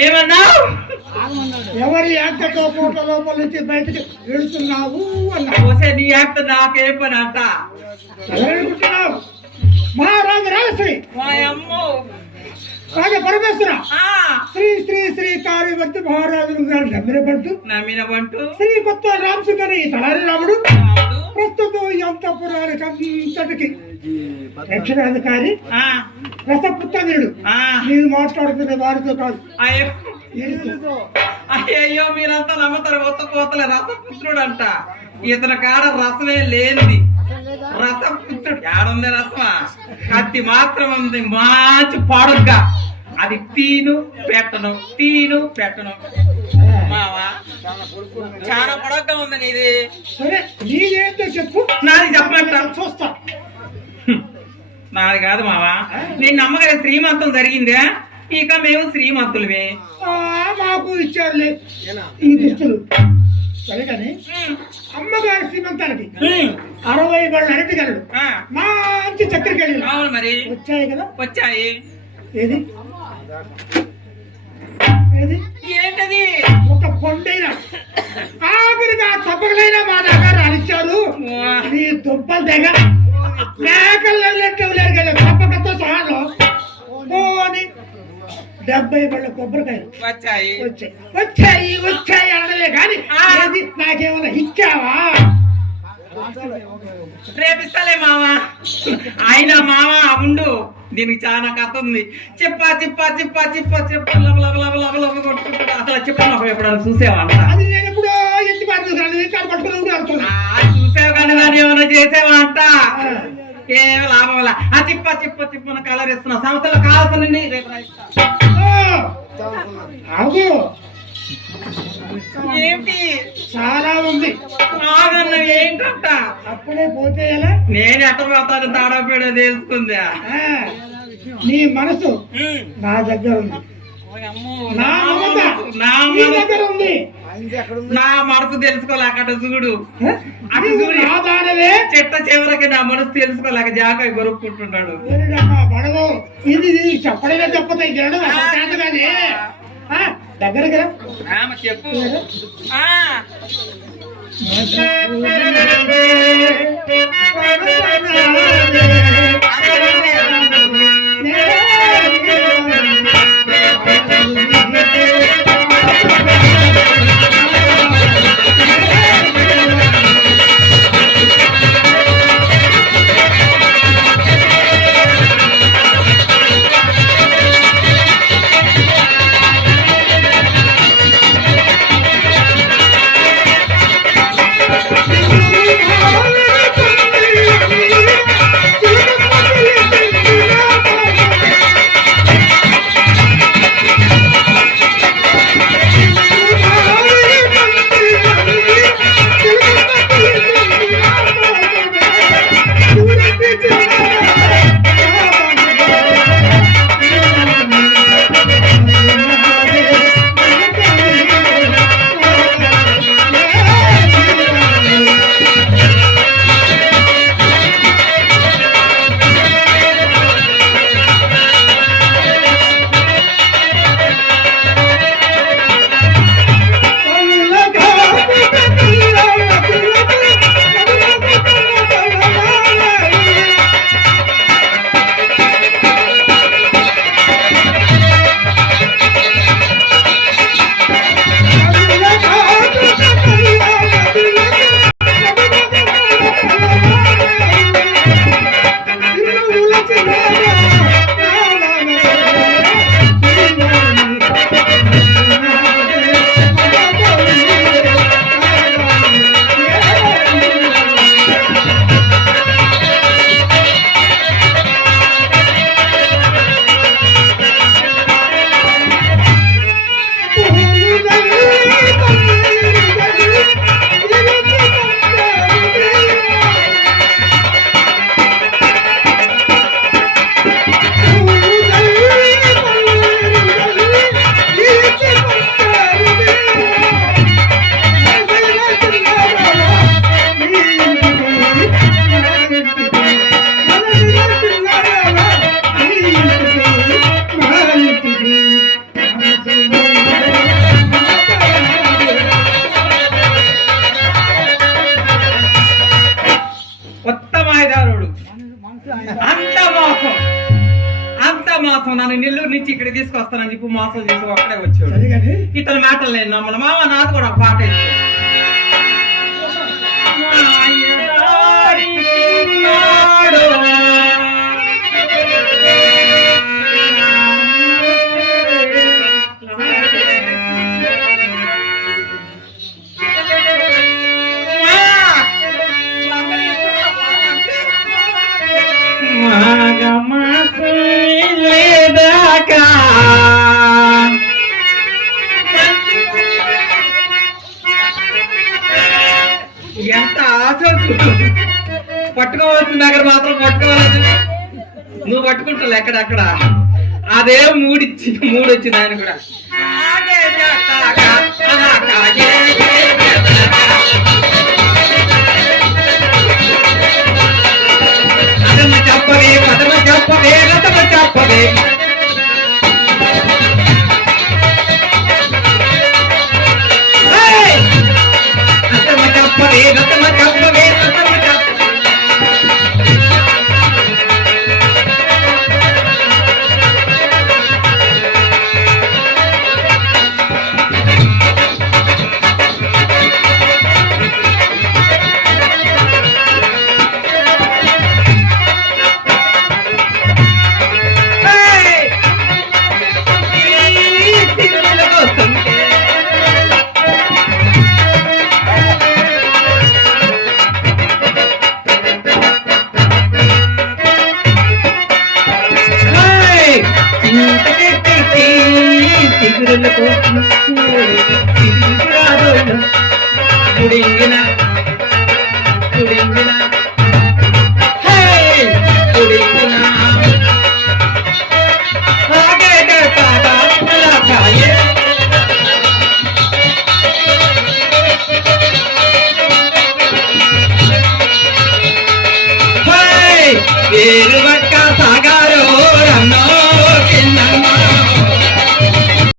ఏమన్నావు? ఎవరి యాక్టతో పూట లోపల నుంచి బయటకు వెళుతున్నావు అన్నావు ఓసే నీ యాక్ట్ నాకే పని అంట? మహారాజు రాజశ్రీ రాజ పరమేశ్వర. ఆ, శ్రీ శ్రీ శ్రీ కార్యవర్తి మహారాజు గారు గమ్యపడుతూ నమ్మిన బంటు శ్రీ కొత్త రామసుకరి తలారి రాముడు. ప్రస్తుతం ఈ అంతపురానికి అంతటికి రక్షణాధికారి. రసపుత్రుడు నేను మాట్లాడుతున్న వారితో కాదు. అయ్యో. మీరంతా నమ్ముతారు కొత్త కోతల రసపుత్రుడు అంట ఇతని కాడ రసమే లేనిది. రసపుత్రుడు. ఏడుంది రసమా? కత్తి మాత్రం ఉంది. మంచి పాడుగా అది తీను పెట్టను. తీను పెట్టను. మావా? చాలా పొడగ్గా ఉంది నీది. సరే నీదేంటో చెప్పు. నాది చెప్పమంట. చూస్తా. నాది కాదు మావా. నేను నమ్మగల శ్రీమంతం జరిగిందే. ఇక మేము శ్రీమంతులమే. మాకు ఇచ్చారులే. ఈ దుస్తులు. సరే కానీ అమ్మగారి శ్రీమంతానికి అరవై వాళ్ళ అరటి గలడు ఆ, మంచి చక్కెర గలడు అవును మరి. వచ్చాయి కదా? వచ్చాయి. ఏది? ఏది? ఏంటది? ఒక పొండైన ఆఖరిగా తప్పకలైన మా దగ్గర వా. నీ దుబ్బలు తెగ. డెబ్బై వాళ్ళ కొబ్బరికాయలు. వచ్చాయి. వచ్చాయి. వచ్చాయి అనలే కానీ ఆ. ఏది నాకేమైనా ఇచ్చావా? రేపిస్తలే మామ ఆయన మామ ఉండు. దీనికి చాలా కథ ఉంది. చెప్పా చెప్పా చెప్పా చెప్పా చెప్పా లబ లబ లబ లబ లబ కొట్టుకుంటా అసలు చెప్పా మాకు ఎప్పుడైనా చూసేవా అది నేను ఎప్పుడో ఎత్తి పట్టుకున్నాను చూసావు కానీ దాన్ని ఏమైనా చేసేవా అంట ఏం లాభం వల్ల. ఆ చిప్ప చిప్ప చిప్పన కలర్ ఇస్తున్నా సంవత్సరాలు కావాల్సిన రేపు ఏంటి? చాలా ఉంది. ఏంటంట? అప్పుడే పోతే ఎలా? నేను ఎట్ట పోతాను తాడపేడో తెలుసుకుందా? నీ మనసు. నా దగ్గర ఉంది. నా దగ్గర నా మనసు తెలుసుకోలే అక్కడ చూడు. దానవే చెట్ట చివరికి నా మనసు తెలుసుకోలేక జాక గొరుక్కుంటున్నాడు. ఇది చెప్పడమే. ఆ, దగ్గరికి చెప్పు. ఆ. Happy New అంత మోసం అంత మోసం నన్ను నెల్లూరు నుంచి ఇక్కడ తీసుకొస్తానని చెప్పి మోసం చేసి ఒక్కడే వచ్చాడు. ఇతని మాటలు నేను నమ్మను. మామ నాది కూడా ఒక పాట ఎంత ఆశ వస్తుంది. పట్టుకోవాల్సిన దగ్గర మాత్రం పట్టుకోవాలి నువ్వు పట్టుకుంటావు ఎక్కడక్కడ అదే మూడిచ్చి మూడు వచ్చింది ఆయన కూడా ఆగే జాతాగా, అలాగాగే జాతాగా. అదమ్మ చెప్పవే పదమ చెప్పవే రథమ చెప్పవే గుడింగిన